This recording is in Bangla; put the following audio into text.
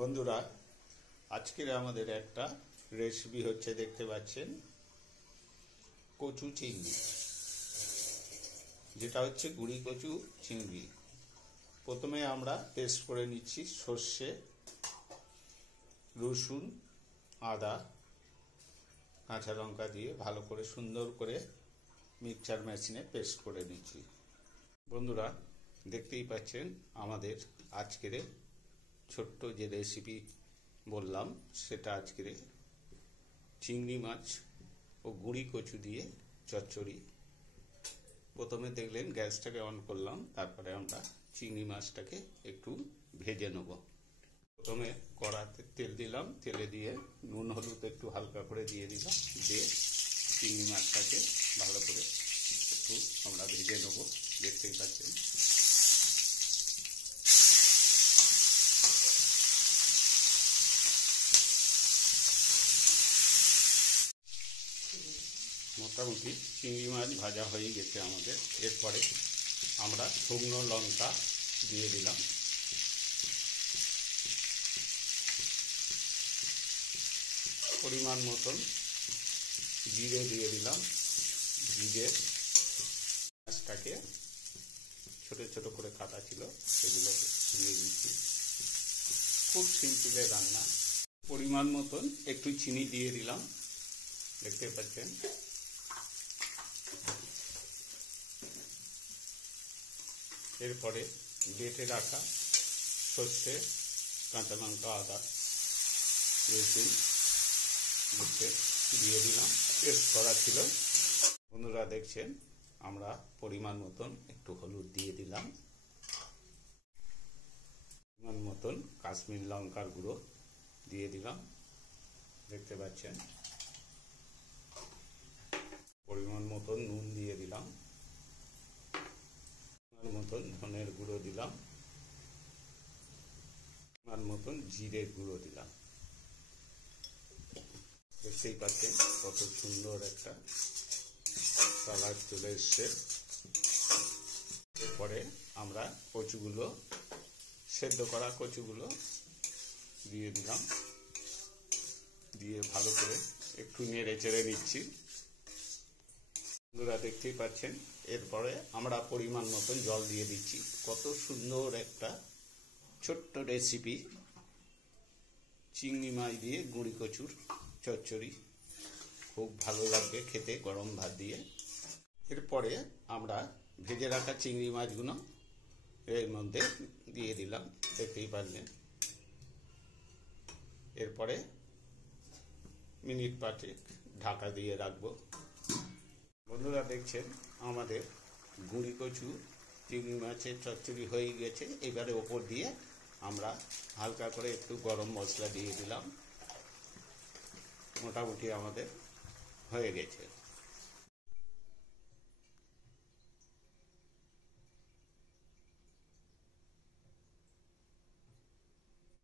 বন্ধুরা, আজকের আমাদের একটা রেসিপি হচ্ছে, দেখতে পাচ্ছেন, কচু চিংড়ি, যেটা হচ্ছে গুঁড়ি কচু চিংড়ি। প্রথমে আমরা পেস্ট করে নিচ্ছি সর্ষে, রসুন, আদা, কাঁচা লঙ্কা দিয়ে ভালো করে সুন্দর করে মিক্সচার মেশিনে পেস্ট করে নিচ্ছি। বন্ধুরা, দেখতেই পাচ্ছেন আমাদের আজকের ছোট্ট যে রেসিপি বললাম, সেটা আজকের চিংড়ি মাছ ও গুঁড়ি কচু দিয়ে চচ্চড়ি। প্রথমে দেখলেন গ্যাসটাকে অন করলাম, তারপরে আমরা চিংড়ি মাছটাকে একটু ভেজে নেব। প্রথমে কড়াতে তেল দিলাম, তেলে দিয়ে নুন হলুদ একটু হালকা করে দিয়ে দিলাম, দিয়ে চিংড়ি মাছটাকে ভালো করে একটু আমরা ভেজে নেব। দেখতেই পাচ্ছেন মোটামুটি চিংড়ি মাছ ভাজা হয়ে গেছে আমাদের। এরপরে আমরা শুকনো লঙ্কা দিয়ে দিলাম, পরিমাণ মতন জিরে দিয়ে দিলাম। জিরে মাছটাকে ছোট ছোট করে কাটা ছিল, সেগুলো দিয়ে দিচ্ছি। খুব সিম্পলের রান্না। পরিমাণ মতন একটু চিনি দিয়ে দিলাম, দেখতে পাচ্ছেন। এরপরে বেটে রাখা সর্ষে, কাঁচা লঙ্কা, আদা, রসুন দিয়ে দিলাম, পেস্ট করা ছিল। বন্ধুরা দেখছেন, আমরা পরিমাণ মতন একটু হলুদ দিয়ে দিলাম, পরিমাণ মতন কাশ্মীর লঙ্কার গুঁড়ো দিয়ে দিলাম, দেখতে পাচ্ছেন। পরিমাণ মতন নুন দিয়ে দিলাম, পরিমাণ মতন ধনের গুঁড়ো দিলাম, পরিমাণ মতন জিরের গুঁড়ো দিলাম। দেখতেই পাচ্ছেন কত সুন্দর একটা কালার চলে এসছে। এরপরে আমরা কচুগুলো, সেদ্ধ করা কচুগুলো দিয়ে দিলাম, দিয়ে ভালো করে একটু নেড়ে চেড়ে নিচ্ছি। বন্ধুরা দেখতেই পাচ্ছেন, এরপরে আমরা পরিমাণ মতন জল দিয়ে দিচ্ছি। কত সুন্দর একটা ছোট্ট রেসিপি, চিংড়ি মাছ দিয়ে গুঁড়ি কচুর চচ্চড়ি। খুব ভালো লাগবে খেতে গরম ভাত দিয়ে। এরপরে আমরা ভেজে রাখা চিংড়ি মাছগুলো এর মধ্যে দিয়ে দিলাম, দেখতেই পারলেন। এরপরে মিনিট 5 ঢাকা দিয়ে রাখবো। বন্ধুরা দেখছেন, আমাদের গুঁড়ি কচু চিংড়ি মাছের চচ্চড়ি হয়ে গেছে। এবারে ওপর দিয়ে আমরা হালকা করে একটু গরম মশলা দিয়ে দিলাম। মোটামুটি আমাদের হয়ে গেছে।